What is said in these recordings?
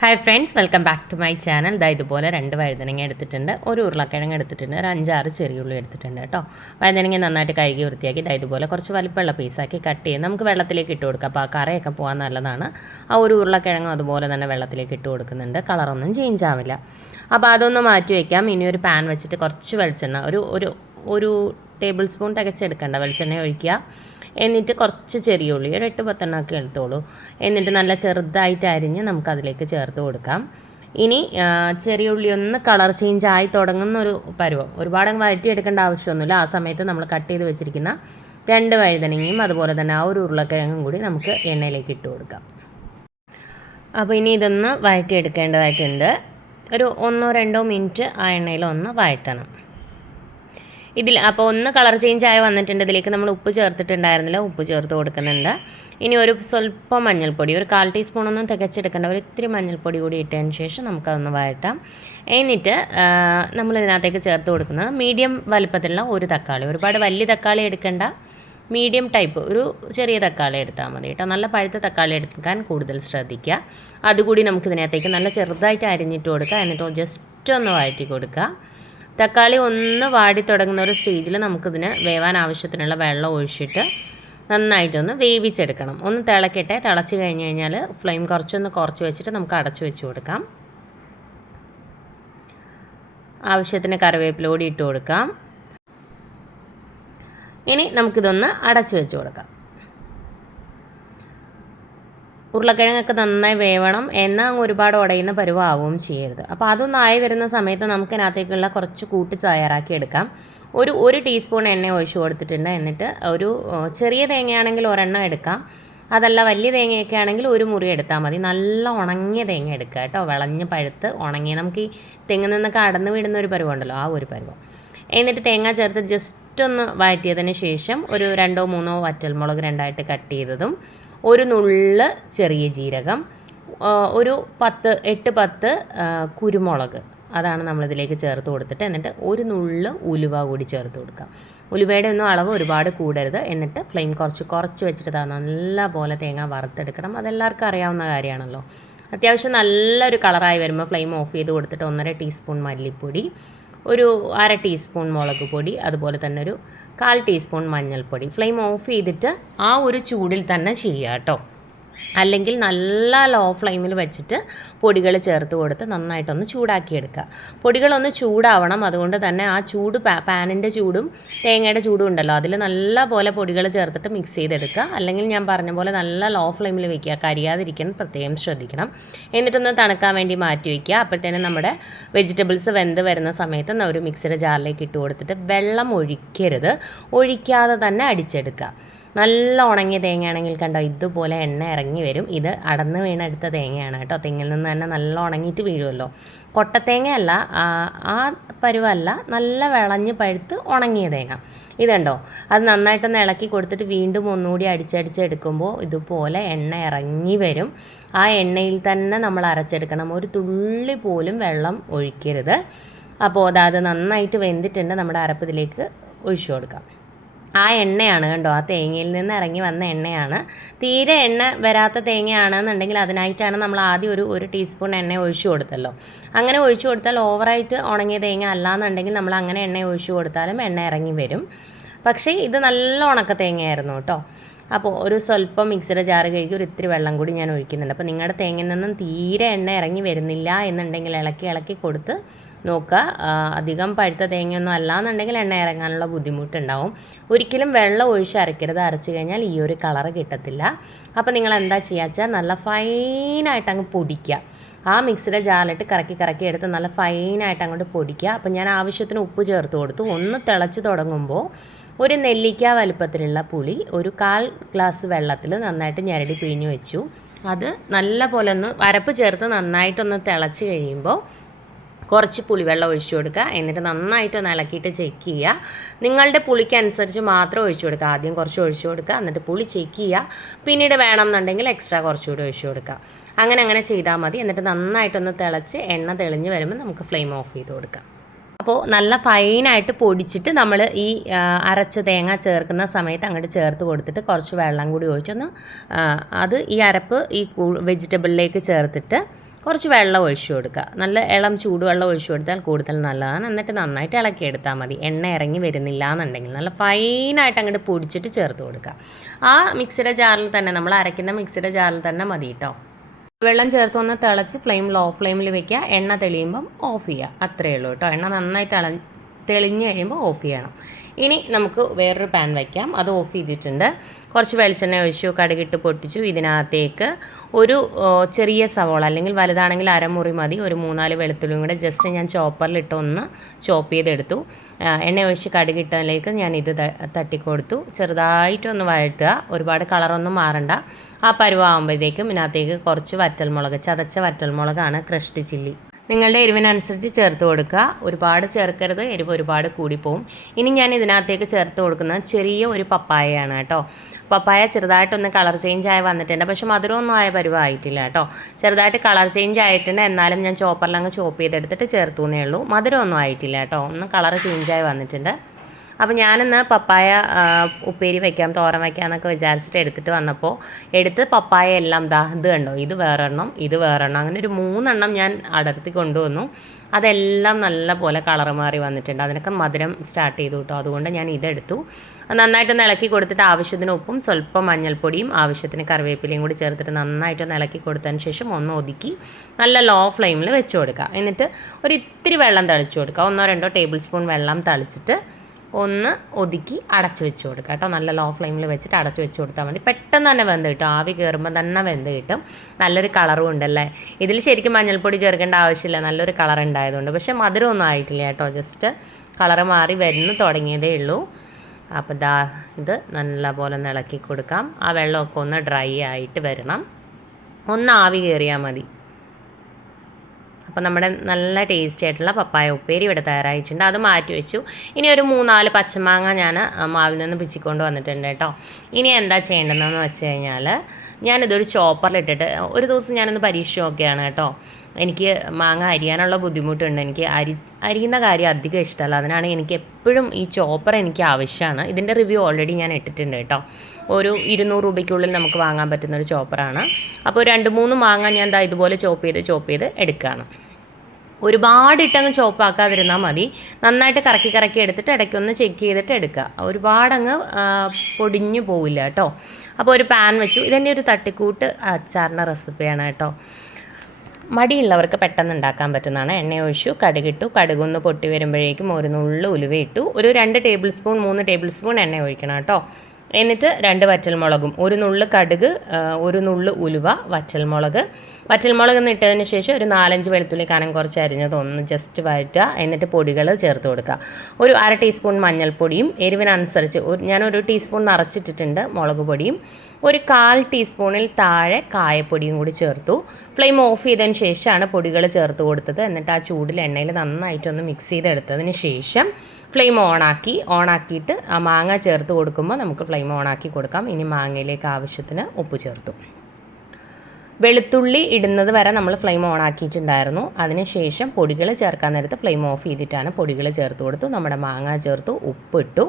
Hi friends, welcome back to my channel. ഇതുപോലെ 2 വഴുതനങ്ങ എടുത്തിട്ടുണ്ട്, ഒരു ഉരുളക്കിഴങ്ങ് എടുത്തിട്ടുണ്ട്, ഒരു 5-6 ചെറിയുള്ളി എടുത്തിട്ടുണ്ട് കേട്ടോ. വഴുതനങ്ങ നന്നായിട്ട് കഴുകി വൃത്തിയാക്കി ഇതുപോലെ കുറച്ച് വലിപ്പമുള്ള പീസാക്കി കട്ട് ചെയ്ത് നമുക്ക് വെള്ളത്തിലേക്ക് ഇട്ട് കൊടുക്കാം. അപ്പോൾ ആ കറയൊക്കെ പോകാൻ നല്ലതാണ്. ആ ഒരു ഉരുളക്കിഴങ്ങും അതുപോലെ തന്നെ വെള്ളത്തിലേക്ക് ഇട്ട് കൊടുക്കുന്നുണ്ട്. കളറൊന്നും ചേഞ്ച് ആവില്ല. അപ്പോൾ അതൊന്ന് മാറ്റി വയ്ക്കാം. ഇനി ഒരു പാൻ വെച്ചിട്ട് കുറച്ച് വെളിച്ചെണ്ണ, ഒരു ടേബിൾ സ്പൂൺ തികച്ചെടുക്കേണ്ട വെളിച്ചെണ്ണ ഒഴിക്കുക. എന്നിട്ട് കുറച്ച് ചെറിയ ഉള്ളി ഒരു 8-10 ഒക്കെ എടുത്തോളൂ. എന്നിട്ട് നല്ല ചെറുതായിട്ട് അരിഞ്ഞ് നമുക്കതിലേക്ക് ചേർത്ത് കൊടുക്കാം. ഇനി ചെറിയ ഉള്ളി ഒന്ന് കളർ ചേഞ്ച് ആയി തുടങ്ങുന്ന ഒരു പരുവം, ഒരുപാട് വഴറ്റിയെടുക്കേണ്ട ആവശ്യമൊന്നുമില്ല. ആ സമയത്ത് നമ്മൾ കട്ട് ചെയ്ത് വെച്ചിരിക്കുന്ന 2 വഴുതനങ്ങയും അതുപോലെ തന്നെ ആ ഒരു ഉരുളക്കിഴങ്ങും കൂടി നമുക്ക് എണ്ണയിലേക്ക് ഇട്ട് കൊടുക്കാം. അപ്പോൾ ഇനി ഇതൊന്ന് വഴറ്റിയെടുക്കേണ്ടതായിട്ടുണ്ട്. ഒരു 1-2 മിനിറ്റ് ആ എണ്ണയിൽ ഒന്ന് വഴറ്റണം. അപ്പോൾ ഒന്ന് കളർ ചേഞ്ച് ആയി വന്നിട്ടുണ്ട്. ഇതിലേക്ക് നമ്മൾ ഉപ്പ് ചേർത്തിട്ടുണ്ടായിരുന്നില്ല, ഉപ്പ് ചേർത്ത് കൊടുക്കുന്നുണ്ട്. ഇനി ഒരു സ്വല്പം മഞ്ഞൾപ്പൊടി, ഒരു 1/4 ടീസ്പൂണൊന്നും തികച്ചെടുക്കേണ്ട, ഒരു ഇത്തിരി മഞ്ഞൾപ്പൊടി കൂടി ഇട്ടതിന് ശേഷം നമുക്കതൊന്ന് വഴറ്റാം. എന്നിട്ട് നമ്മളിതിനകത്തേക്ക് ചേർത്ത് കൊടുക്കുന്നത് മീഡിയം വലുപ്പത്തിലുള്ള ഒരു തക്കാളി, ഒരുപാട് വലിയ തക്കാളി എടുക്കേണ്ട, മീഡിയം ടൈപ്പ് ഒരു ചെറിയ തക്കാളി എടുത്താൽ മതി കേട്ടോ. നല്ല പഴുത്ത തക്കാളി എടുക്കാൻ കൂടുതൽ ശ്രദ്ധിക്കുക. അതുകൂടി നമുക്കിതിനകത്തേക്ക് നല്ല ചെറുതായിട്ട് അരിഞ്ഞിട്ട് കൊടുക്കുക. എന്നിട്ട് ജസ്റ്റ് ഒന്ന് വഴറ്റി കൊടുക്കുക. തക്കാളി ഒന്ന് വാടി തുടങ്ങുന്ന ഒരു സ്റ്റേജിൽ നമുക്കിതിന് വേവാൻ ആവശ്യത്തിനുള്ള വെള്ളം ഒഴിച്ചിട്ട് നന്നായിട്ടൊന്ന് വേവിച്ചെടുക്കണം. ഒന്ന് തിളക്കട്ടെ. തിളച്ച് കഴിഞ്ഞ് കഴിഞ്ഞാൽ ഫ്ലെയിം കുറച്ച് വെച്ചിട്ട് നമുക്ക് അടച്ചു വെച്ച് കൊടുക്കാം. ആവശ്യത്തിന് കറിവേപ്പില കൂടി ഇട്ട് കൊടുക്കാം. ഇനി നമുക്കിതൊന്ന് അടച്ചു വെച്ച് കൊടുക്കാം. ഉരുളക്കിഴങ്ങൊക്കെ നന്നായി വേവണം, എന്നാൽ ഒരുപാട് ഉടയുന്ന പരുവാവുകയും ചെയ്യരുത്. അപ്പോൾ അതൊന്നായി വരുന്ന സമയത്ത് നമുക്കിതിനകത്തേക്കുള്ള കുറച്ച് കൂട്ട് തയ്യാറാക്കി എടുക്കാം. ഒരു ടീസ്പൂൺ എണ്ണ ഒഴിച്ച് കൊടുത്തിട്ടുണ്ട്. എന്നിട്ട് ഒരു ചെറിയ തേങ്ങയാണെങ്കിൽ ഒരെണ്ണം എടുക്കാം, അതല്ല വലിയ തേങ്ങയൊക്കെ ആണെങ്കിൽ ഒരു മുറി എടുത്താൽ മതി. നല്ല ഉണങ്ങിയ തേങ്ങ എടുക്കുക കേട്ടോ, വിളഞ്ഞ് പഴുത്ത് ഉണങ്ങിയ, നമുക്ക് ഈ തെങ്ങിൽ നിന്നൊക്കെ അടന്ന് വിടുന്ന ഒരു പരുവുണ്ടല്ലോ, ആ ഒരു പരുവം. എന്നിട്ട് തേങ്ങ ചേർത്ത് ജസ്റ്റ് ഒന്ന് വഴറ്റിയതിന് ശേഷം ഒരു 2-3 വറ്റൽമുളക് 2ആയിട്ട് കട്ട് ചെയ്തതും, ഒരു നുള്ള് ചെറിയ ജീരകം, ഒരു 8-10 കുരുമുളക്, അതാണ് നമ്മളിതിലേക്ക് ചേർത്ത് കൊടുത്തിട്ട്, എന്നിട്ട് ഒരു നുള്ള് ഉലുവ കൂടി ചേർത്ത് കൊടുക്കാം. ഉലുവയുടെ ഒന്നും അളവ് ഒരുപാട് കൂടരുത്. എന്നിട്ട് ഫ്ലെയിം കുറച്ച് വെച്ചിട്ട് നല്ല പോലെ തേങ്ങ വറുത്തെടുക്കണം. അതെല്ലാവർക്കും അറിയാവുന്ന കാര്യമാണല്ലോ. അത്യാവശ്യം നല്ലൊരു കളറായി വരുമ്പോൾ ഫ്ലെയിം ഓഫ് ചെയ്ത് കൊടുത്തിട്ട് 1.5 ടീസ്പൂൺ മല്ലിപ്പൊടി, ഒരു 1/2 ടീസ്പൂൺ മുളക് പൊടി, അതുപോലെ തന്നെ ഒരു 1/4 ടീസ്പൂൺ മഞ്ഞൾപ്പൊടി. ഫ്ലെയിം ഓഫ് ചെയ്തിട്ട് ആ ഒരു ചൂടിൽ തന്നെ ചെയ്യുക കേട്ടോ. അല്ലെങ്കിൽ നല്ല ലോ ഫ്ലെയിമിൽ വെച്ചിട്ട് പൊടികൾ ചേർത്ത് കൊടുത്ത് നന്നായിട്ടൊന്ന് ചൂടാക്കിയെടുക്കുക. പൊടികളൊന്ന് ചൂടാവണം. അതുകൊണ്ട് തന്നെ ആ ചൂട് പാനിൻ്റെ ചൂടും തേങ്ങയുടെ ചൂടും ഉണ്ടല്ലോ, അതിൽ നല്ല പോലെ പൊടികൾ ചേർത്തിട്ട് മിക്സ് ചെയ്തെടുക്കുക. അല്ലെങ്കിൽ ഞാൻ പറഞ്ഞ പോലെ നല്ല ലോ ഫ്ലെയിമിൽ വയ്ക്കുക, കരിയാതിരിക്കാൻ പ്രത്യേകം ശ്രദ്ധിക്കണം. എന്നിട്ടൊന്ന് തണുക്കാൻ വേണ്ടി മാറ്റി വയ്ക്കുക. അപ്പോഴത്തേനും നമ്മുടെ വെജിറ്റബിൾസ് വെന്ത് വരുന്ന സമയത്ത് ഒരു മിക്സിയുടെ ജാറിലേക്ക് ഇട്ട് കൊടുത്തിട്ട് വെള്ളം ഒഴിക്കാതെ തന്നെ അടിച്ചെടുക്കുക. നല്ല ഉണങ്ങിയ തേങ്ങയാണെങ്കിൽ കണ്ടോ ഇതുപോലെ എണ്ണ ഇറങ്ങി വരും. ഇത് അടന്ന് വീണെടുത്ത തേങ്ങയാണ് കേട്ടോ, തെങ്ങിൽ നിന്ന് തന്നെ നല്ല ഉണങ്ങിയിട്ട് വീഴുമല്ലോ. കൊട്ടത്തേങ്ങയല്ല, ആ പരുവല്ല, നല്ല വിളഞ്ഞ് പഴുത്ത് ഉണങ്ങിയ തേങ്ങ. ഇതുണ്ടോ, അത് നന്നായിട്ടൊന്ന് ഇളക്കി കൊടുത്തിട്ട് വീണ്ടും ഒന്നുകൂടി അടിച്ചെടുക്കുമ്പോൾ ഇതുപോലെ എണ്ണ ഇറങ്ങി വരും. ആ എണ്ണയിൽ തന്നെ നമ്മൾ അരച്ചെടുക്കണം, ഒരു തുള്ളി പോലും വെള്ളം ഒഴിക്കരുത്. അപ്പോൾ അത് നന്നായിട്ട് വെന്തിട്ടുണ്ട്. നമ്മുടെ അരപ്പ് ഇതിലേക്ക് ഒഴിച്ചു കൊടുക്കാം. ആ എണ്ണയാണ് കണ്ടോ, ആ തേങ്ങയിൽ നിന്ന് ഇറങ്ങി വന്ന എണ്ണയാണ്. തീരെ എണ്ണ വരാത്ത തേങ്ങയാണെന്നുണ്ടെങ്കിൽ അതിനായിട്ടാണ് നമ്മൾ ആദ്യം ഒരു ടീസ്പൂൺ എണ്ണ ഒഴിച്ചു കൊടുത്തല്ലോ. അങ്ങനെ ഒഴിച്ചു കൊടുത്താൽ ഓവറായിട്ട് ഉണങ്ങിയ തേങ്ങ അല്ലാന്നുണ്ടെങ്കിൽ നമ്മൾ അങ്ങനെ എണ്ണ ഒഴിച്ചു കൊടുത്താലും എണ്ണ ഇറങ്ങി വരും. പക്ഷേ ഇത് നല്ല ഉണക്ക തേങ്ങയായിരുന്നു കേട്ടോ. അപ്പോൾ ഒരു സ്വല്പം മിക്സിയുടെ ജാറ് കഴുകി ഒരു ഇത്തിരി വെള്ളം കൂടി ഞാൻ ഒഴിക്കുന്നുണ്ട്. അപ്പോൾ നിങ്ങളുടെ തേങ്ങയിൽ നിന്നും തീരെ എണ്ണ ഇറങ്ങി വരുന്നില്ല എന്നുണ്ടെങ്കിൽ ഇളക്കി കൊടുത്ത് നോക്കുക. അധികം പഴുത്ത തേങ്ങയൊന്നും അല്ലാന്നുണ്ടെങ്കിൽ എണ്ണ ഇറങ്ങാനുള്ള ബുദ്ധിമുട്ടുണ്ടാവും. ഒരിക്കലും വെള്ളം ഒഴിച്ച് അരയ്ക്കരുത്, അരച്ച് കഴിഞ്ഞാൽ ഈ ഒരു കളറ് കിട്ടത്തില്ല. അപ്പോൾ നിങ്ങൾ എന്താ ചെയ്യുക വെച്ചാൽ നല്ല ഫൈനായിട്ട് അങ്ങ് പൊടിക്കുക. ആ മിക്സിയുടെ ജാറിലിട്ട് കറക്കി എടുത്ത് നല്ല ഫൈനായിട്ട് അങ്ങോട്ട് പൊടിക്കുക. അപ്പോൾ ഞാൻ ആവശ്യത്തിന് ഉപ്പ് ചേർത്ത് കൊടുത്തു. ഒന്ന് തിളച്ച് തുടങ്ങുമ്പോൾ ഒരു നെല്ലിക്ക വലുപ്പത്തിലുള്ള പുളി ഒരു 1/4 ഗ്ലാസ് വെള്ളത്തിൽ നന്നായിട്ട് ഞരടി പിഴിഞ്ഞ് വെച്ചു. അത് നല്ല പോലെ ഒന്ന് അരപ്പ് ചേർത്ത് നന്നായിട്ടൊന്ന് തിളച്ച് കഴിയുമ്പോൾ കുറച്ച് പുളിവെള്ളം ഒഴിച്ചു കൊടുക്കുക. എന്നിട്ട് നന്നായിട്ടൊന്ന് ഇളക്കിയിട്ട് ചെക്ക് ചെയ്യുക. നിങ്ങളുടെ പുളിക്കനുസരിച്ച് മാത്രം ഒഴിച്ചു കൊടുക്കുക. ആദ്യം കുറച്ച് ഒഴിച്ചു കൊടുക്കുക, എന്നിട്ട് പുളി ചെക്ക് ചെയ്യുക. പിന്നീട് വേണമെന്നുണ്ടെങ്കിൽ എക്സ്ട്രാ കുറച്ചുകൂടി ഒഴിച്ചു കൊടുക്കുക. അങ്ങനെ ചെയ്താൽ മതി. എന്നിട്ട് നന്നായിട്ടൊന്ന് തിളച്ച് എണ്ണ തെളിഞ്ഞ് വരുമ്പോൾ നമുക്ക് ഫ്ലെയിം ഓഫ് ചെയ്ത് കൊടുക്കാം. അപ്പോൾ നല്ല ഫൈനായിട്ട് പൊടിച്ചിട്ട് നമ്മൾ ഈ അരച്ച തേങ്ങ ചേർക്കുന്ന സമയത്ത് അങ്ങോട്ട് ചേർത്ത് കൊടുത്തിട്ട് കുറച്ച് വെള്ളം കൂടി ഒഴിച്ചൊന്ന് അത് ഈ അരപ്പ് ഈ വെജിറ്റബിളിലേക്ക് ചേർത്തിട്ട് കുറച്ച് വെള്ളം ഒഴിച്ചു കൊടുക്കുക. നല്ല ഇളം ചൂടുവെള്ളം ഒഴിച്ചു കൊടുത്താൽ കൂടുതൽ നല്ലതാണ്. എന്നിട്ട് നന്നായിട്ട് ഇളക്കിയെടുത്താൽ മതി. എണ്ണ ഇറങ്ങി വരുന്നില്ല എന്നുണ്ടെങ്കിൽ നല്ല ഫൈനായിട്ട് അങ്ങോട്ട് പൊടിച്ചിട്ട് ചേർത്ത് കൊടുക്കുക. ആ മിക്സിയുടെ ജാറിൽ തന്നെ, നമ്മൾ അരയ്ക്കുന്ന മിക്സിയുടെ ജാറിൽ തന്നെ മതി കേട്ടോ. വെള്ളം ചേർത്ത് ഒന്ന് തിളച്ച് ലോ ഫ്ലെയിമിൽ വെക്കുക. എണ്ണ തെളിയുമ്പം ഓഫ് ചെയ്യുക. അത്രയേ ഉള്ളൂ കേട്ടോ. എണ്ണ നന്നായി തെളിഞ്ഞ് കഴിയുമ്പോൾ ഓഫ് ചെയ്യണം. ഇനി നമുക്ക് വേറൊരു പാൻ വയ്ക്കാം. അത് ഓഫ് ചെയ്തിട്ടുണ്ട്. കുറച്ച് വെളിച്ചെണ്ണ ഒഴിച്ചു, കടുകിട്ട് പൊട്ടിച്ചു. ഇതിനകത്തേക്ക് ഒരു ചെറിയ സവോള, അല്ലെങ്കിൽ വലുതാണെങ്കിൽ അരമുറി മതി, ഒരു 3-4 വെളുത്തുള്ളിയും കൂടെ ജസ്റ്റ് ഞാൻ ചോപ്പറിലിട്ട് ഒന്ന് ചോപ്പ് ചെയ്തെടുത്തു. എണ്ണ ഒഴിച്ച് കടുകിട്ടതിലേക്ക് ഞാൻ ഇത് തട്ടിക്കൊടുത്തു. ചെറുതായിട്ടൊന്ന് വഴറ്റുക. ഒരുപാട് കളറൊന്നും മാറണ്ട. ആ പരുവാകുമ്പോഴത്തേക്കും ഇതിനകത്തേക്ക് കുറച്ച് വറ്റൽമുളക്, ചതച്ച വറ്റൽമുളകാണ്, ക്രഷ്ഡ് ചില്ലി, നിങ്ങളുടെ എരിവിനനുസരിച്ച് ചേർത്ത് കൊടുക്കുക. ഒരുപാട് ചേർക്കരുത്, എരിവ് ഒരുപാട് കൂടിപ്പോവും. ഇനി ഞാൻ ഇതിനകത്തേക്ക് ചേർത്ത് കൊടുക്കുന്നത് ചെറിയ ഒരു പപ്പായയാണ് കേട്ടോ. പപ്പായ ചെറുതായിട്ടൊന്ന് കളർ ചേഞ്ച് ആയി വന്നിട്ടുണ്ട്. പക്ഷെ മധുരമൊന്നും ആയ പരുവായിട്ടില്ല കേട്ടോ. ചെറുതായിട്ട് കളർ ചേഞ്ച് ആയിട്ടുണ്ട്. എന്നാലും ഞാൻ ചോപ്പറിലങ്ങ് ചോപ്പ് ചെയ്തെടുത്തിട്ട് ചേർത്തു എന്നേ ഉള്ളൂ. മധുരമൊന്നും ആയിട്ടില്ല കേട്ടോ. ഒന്ന് കളർ ചേഞ്ചായി വന്നിട്ടുണ്ട്. അപ്പോൾ ഞാനിന്ന് പപ്പായ ഉപ്പേരി വയ്ക്കാം, തോരൻ വയ്ക്കാം എന്നൊക്കെ വിചാരിച്ചിട്ട് എടുത്തിട്ട് വന്നപ്പോൾ പപ്പായ എല്ലാം ഇത് കണ്ടോ, ഇത് വേറെണ്ണം, ഇത് വേറെണ്ണം, അങ്ങനെ ഒരു 3 എണ്ണം ഞാൻ അടർത്തി കൊണ്ടുവന്നു. അതെല്ലാം നല്ല പോലെ കളർ മാറി വന്നിട്ടുണ്ട്. അതിനൊക്കെ മധുരം സ്റ്റാർട്ട് ചെയ്തു കേട്ടോ. അതുകൊണ്ട് ഞാൻ ഇതെടുത്തു. നന്നായിട്ടൊന്ന് ഇളക്കി കൊടുത്തിട്ട് ആവശ്യത്തിന് ഉപ്പും സ്വല്പം മഞ്ഞൾപ്പൊടിയും ആവശ്യത്തിന് കറിവേപ്പിലയും കൂടി ചേർത്തിട്ട് നന്നായിട്ടൊന്ന് ഇളക്കി കൊടുത്തതിന് ശേഷം ഒന്ന് ഒതുക്കി നല്ല ലോ ഫ്ലെയിമിൽ വെച്ച് കൊടുക്കുക. എന്നിട്ട് ഒരു ഇത്തിരി വെള്ളം തളിച്ചു കൊടുക്കുക. 1-2 ടേബിൾ സ്പൂൺ വെള്ളം തളിച്ചിട്ട് ഒന്ന് ഒതുക്കി അടച്ചു വെച്ച് കൊടുക്കുക കേട്ടോ. നല്ല ലോ ഫ്ലെയിമിൽ വെച്ചിട്ട് അടച്ചു വെച്ച് കൊടുത്താൽ മതി. പെട്ടെന്ന് തന്നെ വെന്ത് കിട്ടും. ആവി കയറുമ്പോൾ തന്നെ വെന്ത് കിട്ടും. നല്ലൊരു കളറും ഉണ്ടല്ലേ. ഇതിൽ ശരിക്കും മഞ്ഞൾപ്പൊടി ചേർക്കേണ്ട ആവശ്യമില്ല, നല്ലൊരു കളർ ഉണ്ടായതുകൊണ്ട്. പക്ഷേ മധുരമൊന്നും ആയിട്ടില്ല കേട്ടോ. ജസ്റ്റ് കളറ് മാറി വരുന്നു തുടങ്ങിയതേ ഉള്ളൂ. അപ്പോൾ ഇത് നല്ലപോലെ ഒന്ന് ഇളക്കി കൊടുക്കാം. ആ വെള്ളമൊക്കെ ഒന്ന് ഡ്രൈ ആയിട്ട് വരണം. ഒന്ന് ആവി കയറിയാൽ മതി. അപ്പോൾ നമ്മുടെ നല്ല ടേസ്റ്റി ആയിട്ടുള്ള പപ്പായ ഉപ്പേരി ഇവിടെ തയ്യാറായിട്ടുണ്ട്. അത് മാറ്റി വെച്ചു. ഇനി ഒരു 3-4 പച്ചമാങ്ങ ഞാൻ മാവിൽ നിന്ന് പിച്ചിക്കൊണ്ട് വന്നിട്ടുണ്ട് കേട്ടോ. ഇനി എന്താ ചെയ്യേണ്ടതെന്ന് വെച്ച് കഴിഞ്ഞാൽ, ഞാനിതൊരു ചോപ്പറിലിട്ടിട്ട് ഒരു ദിവസം ഞാനൊന്ന് പരീക്ഷ നോക്കിയാണ് കേട്ടോ. എനിക്ക് മാങ്ങ അരിയാനുള്ള ബുദ്ധിമുട്ടുണ്ട്. എനിക്ക് അരിയുന്ന കാര്യം അധികം ഇഷ്ടമല്ല. അതിനാണ് എനിക്ക് എപ്പോഴും ഈ ചോപ്പർ എനിക്ക് ആവശ്യമാണ്. ഇതിൻ്റെ റിവ്യൂ ഓൾറെഡി ഞാൻ ഇട്ടിട്ടുണ്ട് കേട്ടോ. ഒരു 200 രൂപയ്ക്കുള്ളിൽ നമുക്ക് വാങ്ങാൻ പറ്റുന്നൊരു ചോപ്പറാണ്. അപ്പോൾ 2-3 മാങ്ങ ഞാൻ ഇതുപോലെ ചോപ്പ് ചെയ്ത് എടുക്കുകയാണ്. ഒരുപാട് ഇട്ടങ്ങ് ചോപ്പാക്കാതിരുന്നാൽ മതി. നന്നായിട്ട് കറക്കി എടുത്തിട്ട് ഇടയ്ക്കൊന്ന് ചെക്ക് ചെയ്തിട്ട് എടുക്കുക. ഒരുപാടങ്ങ് പൊടിഞ്ഞു പോവില്ല കേട്ടോ. അപ്പോൾ ഒരു പാൻ വെച്ചു. ഇതെന്നെ ഒരു തട്ടിക്കൂട്ട് അച്ചാറിൻ്റെ റെസിപ്പിയാണ് കേട്ടോ. മടിയുള്ളവർക്ക് പെട്ടെന്ന് ഉണ്ടാക്കാൻ പറ്റുന്നതാണ്. എണ്ണ ഒഴിച്ചു, കടുകിട്ടു. കടുകൊന്ന് പൊട്ടി വരുമ്പോഴേക്കും ഒരു നുള്ളു ഉലുവ ഇട്ടു. ഒരു 2 ടേബിൾ സ്പൂൺ 3 ടേബിൾ സ്പൂൺ എണ്ണ ഒഴിക്കണം കേട്ടോ. എന്നിട്ട് 2 വറ്റൽമുളകും, ഒരു നുള്ളു കടുക്, ഒരു നുള്ളു ഉലുവ, വറ്റൽമുളക് ഒന്ന് ഇട്ടതിന് ശേഷം ഒരു 4-5 വെളുത്തുള്ളി കനം കുറച്ച് അരിഞ്ഞത് ഒന്ന് ജസ്റ്റ് വഴറ്റുക. എന്നിട്ട് പൊടികൾ ചേർത്ത് കൊടുക്കുക. ഒരു 1/2 ടീസ്പൂൺ മഞ്ഞൾപ്പൊടിയും എരിവിനനുസരിച്ച് ഞാനൊരു ടീസ്പൂൺ നിറച്ചിട്ടിട്ടുണ്ട് മുളക് പൊടിയും, ഒരു 1/4 ടീസ്പൂണിൽ താഴെ കായപ്പൊടിയും കൂടി ചേർത്തു. ഫ്ലെയിം ഓഫ് ചെയ്തതിന് ശേഷമാണ് പൊടികൾ ചേർത്ത് കൊടുത്തത്. എന്നിട്ട് ആ ചൂടിൽ എണ്ണയിൽ നന്നായിട്ടൊന്ന് മിക്സ് ചെയ്തെടുത്തതിന് ശേഷം ഫ്ലെയിം ഓണാക്കിയിട്ട് ആ മാങ്ങ ചേർത്ത് കൊടുക്കുമ്പോൾ നമുക്ക് ഫ്ലെയിം ഓണാക്കി കൊടുക്കാം. ഇനി മാങ്ങയിലേക്ക് ആവശ്യത്തിന് ഉപ്പ് ചേർത്തു. വെളുത്തുള്ളി ഇടുന്നത് വരെ നമ്മൾ ഫ്ലെയിം ഓൺ ആക്കിയിട്ടുണ്ടായിരുന്നു. അതിനുശേഷം പൊടികൾ ചേർക്കാൻ നേരത്ത് ഫ്ലെയിം ഓഫ് ചെയ്തിട്ടാണ് പൊടികൾ ചേർത്ത് കൊടുത്തു. നമ്മുടെ മാങ്ങ ചേർത്തു, ഉപ്പിട്ടു.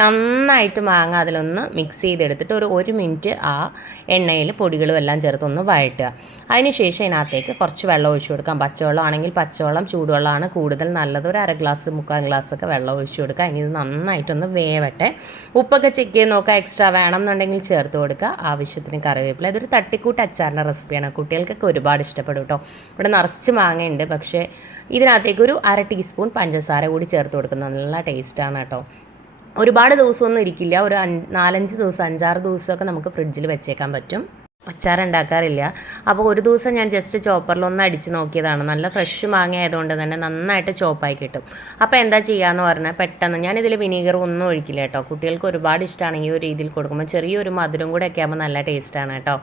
നന്നായിട്ട് മാങ്ങ അതിലൊന്ന് മിക്സ് ചെയ്തെടുത്തിട്ട് ഒരു 1 മിനിറ്റ് ആ എണ്ണയിൽ പൊടികളും എല്ലാം ചേർത്ത് ഒന്ന് വഴറ്റുക. അതിനുശേഷം ഇതിനകത്തേക്ക് കുറച്ച് വെള്ളം ഒഴിച്ചു കൊടുക്കാം. പച്ചവെള്ളം ആണെങ്കിൽ പച്ചവെള്ളം, ചൂടുവെള്ളമാണ് കൂടുതൽ നല്ലത്. ഒരു 1/2 ഗ്ലാസ് 3/4 ഗ്ലാസ്സൊക്കെ വെള്ളം ഒഴിച്ചു കൊടുക്കുക. ഇനി ഇത് നന്നായിട്ടൊന്ന് വേവട്ടെ. ഉപ്പൊക്കെ ചെക്ക് ചെയ്ത് നോക്കുക. എക്സ്ട്രാ വേണം എന്നുണ്ടെങ്കിൽ ചേർത്ത് കൊടുക്കുക. ആവശ്യത്തിന് കറിവേപ്പില. ഇതൊരു തട്ടിക്കൂട്ട് അച്ചാറിൻ്റെ റെസിപ്പി. കുട്ടികൾക്കൊക്കെ ഒരുപാട് ഇഷ്ടപ്പെടും കേട്ടോ. ഇവിടെ നിറച്ച് മാങ്ങയുണ്ട്. പക്ഷേ ഇതിനകത്തേക്ക് ഒരു 1/2 ടീസ്പൂൺ പഞ്ചസാര കൂടി ചേർത്ത് കൊടുക്കുന്നത് നല്ല ടേസ്റ്റാണ് കേട്ടോ. ഒരുപാട് ദിവസമൊന്നും ഇരിക്കില്ല. ഒരു 4-5 ദിവസം 5-6 ദിവസമൊക്കെ നമുക്ക് ഫ്രിഡ്ജിൽ വെച്ചേക്കാൻ പറ്റും. അച്ചാർ ഉണ്ടാക്കാറില്ല. അപ്പോൾ ഒരു ദിവസം ഞാൻ ജസ്റ്റ് ചോപ്പറിലൊന്ന് അടിച്ച് നോക്കിയതാണ്. നല്ല ഫ്രഷ് മാങ്ങ ആയതുകൊണ്ട് തന്നെ നന്നായിട്ട് ചോപ്പായി കിട്ടും. അപ്പോൾ എന്താ ചെയ്യാമെന്ന് പറഞ്ഞാൽ, പെട്ടെന്ന് ഞാനിതിൽ വിനീഗർ ഒന്നും ഒഴിക്കില്ല കേട്ടോ. കുട്ടികൾക്ക് ഒരുപാട് ഇഷ്ടമാണ് ഈ ഒരു രീതിയിൽ കൊടുക്കുമ്പോൾ. ചെറിയൊരു മധുരം കൂടെ ഒക്കെ ആകുമ്പോൾ നല്ല ടേസ്റ്റാണ് കേട്ടോ.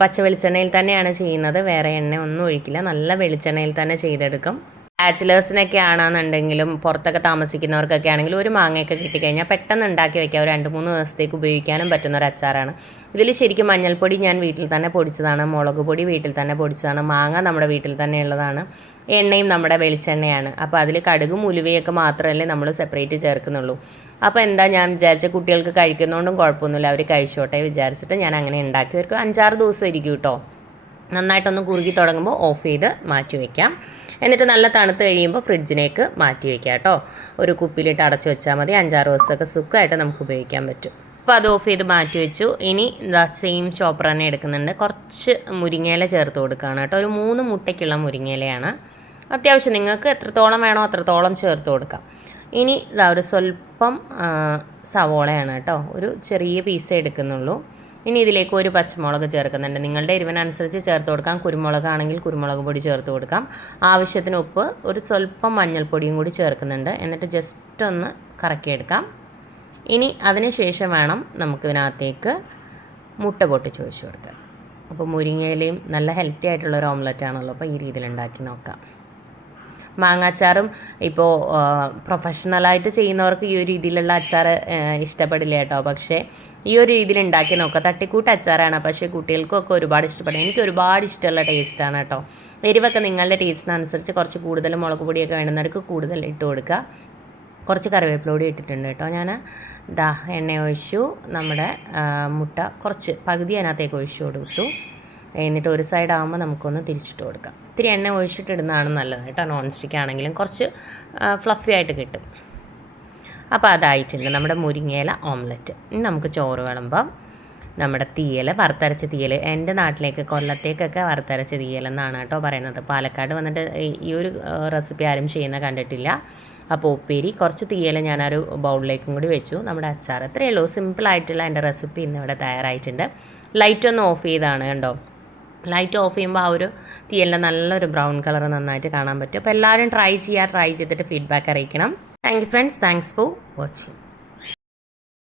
പച്ച വെളിച്ചെണ്ണയിൽ തന്നെയാണ് ചെയ്യുന്നത്. വേറെ എണ്ണ ഒന്നും ഒഴിക്കില്ല. നല്ല വെളിച്ചെണ്ണയിൽ തന്നെ ചെയ്തെടുക്കും. ബാച്ചിലേഴ്സിനൊക്കെ ആണെന്നുണ്ടെങ്കിലും പുറത്തൊക്കെ താമസിക്കുന്നവർക്കൊക്കെ ആണെങ്കിലും ഒരു മാങ്ങയൊക്കെ കിട്ടിക്കഴിഞ്ഞാൽ പെട്ടെന്ന് ഉണ്ടാക്കി വയ്ക്കാം. ഒരു 2-3 ദിവസത്തേക്ക് ഉപയോഗിക്കാനും പറ്റുന്ന ഒരു അച്ചാറാണ്. ഇതിൽ ശരിക്കും മഞ്ഞൾപ്പൊടി ഞാൻ വീട്ടിൽ തന്നെ പൊടിച്ചതാണ്, മുളക് പൊടി വീട്ടിൽ തന്നെ പൊടിച്ചതാണ്, മാങ്ങ നമ്മുടെ വീട്ടിൽ തന്നെ ഉള്ളതാണ്, എണ്ണയും നമ്മുടെ വെളിച്ചെണ്ണയാണ്. അപ്പോൾ അതിൽ കടുകും ഉലുവയൊക്കെ മാത്രമല്ലേ നമ്മൾ സെപ്പറേറ്റ് ചേർക്കുന്നുള്ളൂ. അപ്പോൾ എന്താ ഞാൻ വിചാരിച്ച കുട്ടികൾക്ക് കഴിക്കുന്നതുകൊണ്ടും കുഴപ്പമൊന്നുമില്ല, അവർ കഴിച്ചോട്ടെ വിചാരിച്ചിട്ട് ഞാൻ അങ്ങനെ ഉണ്ടാക്കി. അവർക്ക് 5-6 ദിവസം ഇരിക്കും കേട്ടോ. നന്നായിട്ടൊന്ന് കുറുകി തുടങ്ങുമ്പോൾ ഓഫ് ചെയ്ത് മാറ്റി വയ്ക്കാം. എന്നിട്ട് നല്ല തണുത്ത് കഴിയുമ്പോൾ ഫ്രിഡ്ജിലേക്ക് മാറ്റി വയ്ക്കാം കേട്ടോ. ഒരു കുപ്പിയിലിട്ട് അടച്ചു വെച്ചാൽ മതി. 5-6 ദിവസമൊക്കെ സുഖമായിട്ട് നമുക്ക് ഉപയോഗിക്കാൻ പറ്റും. അപ്പോൾ അത് ഓഫ് ചെയ്ത് മാറ്റി വെച്ചു. ഇനി സെയിം ചോപ്പർ തന്നെ എടുക്കുന്നുണ്ട്. കുറച്ച് മുരിങ്ങയില ചേർത്ത് കൊടുക്കുകയാണ് കേട്ടോ. ഒരു 3 മുട്ടയ്ക്കുള്ള മുരിങ്ങയിലയാണ്. അത്യാവശ്യം നിങ്ങൾക്ക് എത്രത്തോളം വേണോ അത്രത്തോളം ചേർത്ത് കൊടുക്കാം. ഇനി ഒരു സ്വല്പം സവോളയാണ് കേട്ടോ. ഒരു ചെറിയ പീസേ എടുക്കുന്നുള്ളൂ. ഇനി ഇതിലേക്ക് ഒരു പച്ചമുളക് ചേർക്കുന്നുണ്ട്. നിങ്ങളുടെ എരിവിനനുസരിച്ച് ചേർത്ത് കൊടുക്കാം. കുരുമുളകാണെങ്കിൽ കുരുമുളക് പൊടി ചേർത്ത് കൊടുക്കാം. ആവശ്യത്തിന് ഉപ്പ്, ഒരു സ്വല്പം മഞ്ഞൾപ്പൊടിയും കൂടി ചേർക്കുന്നുണ്ട്. എന്നിട്ട് ജസ്റ്റ് ഒന്ന് കറക്കിയെടുക്കാം. ഇനി അതിന് ശേഷം വേണം നമുക്കിതിനകത്തേക്ക് മുട്ട പൊട്ടിച്ച് ഒഴിച്ച് കൊടുക്കാം. അപ്പോൾ മുരിങ്ങയിലയും നല്ല ഹെൽത്തി ആയിട്ടുള്ളൊരു ഓംലെറ്റ് ആണല്ലോ. അപ്പോൾ ഈ രീതിയിൽ ഉണ്ടാക്കി നോക്കാം. മാങ്ങാച്ചാറും ഇപ്പോൾ പ്രൊഫഷണലായിട്ട് ചെയ്യുന്നവർക്ക് ഈ ഒരു രീതിയിലുള്ള അച്ചാർ ഇഷ്ടപ്പെടില്ല കേട്ടോ. പക്ഷേ ഈ ഒരു രീതിയിൽ ഉണ്ടാക്കി നോക്കുക. തട്ടിക്കൂട്ട് അച്ചാറാണ്, പക്ഷേ കുട്ടികൾക്കൊക്കെ ഒരുപാട് ഇഷ്ടപ്പെടും. എനിക്ക് ഒരുപാട് ഇഷ്ടമുള്ള ടേസ്റ്റാണ് കേട്ടോ. എരിവൊക്കെ നിങ്ങളുടെ ടേസ്റ്റിനനുസരിച്ച് കുറച്ച് കൂടുതൽ മുളക് പൊടിയൊക്കെ വേണ്ടുന്നവർക്ക് കൂടുതൽ ഇട്ട് കൊടുക്കുക. കുറച്ച് കറിവേപ്പില പൊടി ഇട്ടിട്ടുണ്ട് കേട്ടോ. ഞാൻ എണ്ണ ഒഴിച്ചു. നമ്മുടെ മുട്ട കുറച്ച് പകുതി അതിനകത്തേക്ക് ഒഴിച്ചു കൊടുത്തു. എന്നിട്ട് ഒരു സൈഡ് ആകുമ്പോൾ നമുക്കൊന്ന് തിരിച്ചിട്ട് കൊടുക്കാം. ഇത്തിരി എണ്ണ ഒഴിച്ചിട്ടിടുന്നതാണ് നല്ലത് കേട്ടോ. നോൺ സ്റ്റിക്ക് ആണെങ്കിലും കുറച്ച് ഫ്ലഫി ആയിട്ട് കിട്ടും. അപ്പോൾ അതായിട്ടുണ്ട് നമ്മുടെ മുരിങ്ങയില ഓംലെറ്റ്. ഇനി നമുക്ക് ചോറ് വിളമ്പം. നമ്മുടെ തീയൽ, വറുത്തരച്ച തീയൽ, എൻ്റെ നാട്ടിലേക്ക് കൊല്ലത്തേക്കൊക്കെ വറുത്തരച്ച തീയൽ എന്നാണ് കേട്ടോ പറയുന്നത്. പാലക്കാട് വന്നിട്ട് ഈ ഒരു റെസിപ്പി ആരും ചെയ്യുന്ന കണ്ടിട്ടില്ല. അപ്പോൾ ഉപ്പേരി, കുറച്ച് തീയൽ ഞാനൊരു ബൗളിലേക്കും കൂടി വെച്ചു. നമ്മുടെ അച്ചാർ ഇത്രയേ ഉള്ളൂ. സിമ്പിളായിട്ടുള്ള എൻ്റെ റെസിപ്പി ഇന്നിവിടെ തയ്യാറായിട്ടുണ്ട്. ലൈറ്റ് ഒന്ന് ഓഫ് ചെയ്താണ് കണ്ടോ. ലൈറ്റ് ഓഫ് ചെയ്യുമ്പോൾ ആ ഒരു തീയലിൻ്റെ നല്ലൊരു ബ്രൗൺ കളർ നന്നായിട്ട് കാണാൻ പറ്റും. അപ്പോൾ എല്ലാവരും ട്രൈ ചെയ്തിട്ട് ഫീഡ്ബാക്ക് അറിയിക്കണം. Thank you friends. Thanks for watching.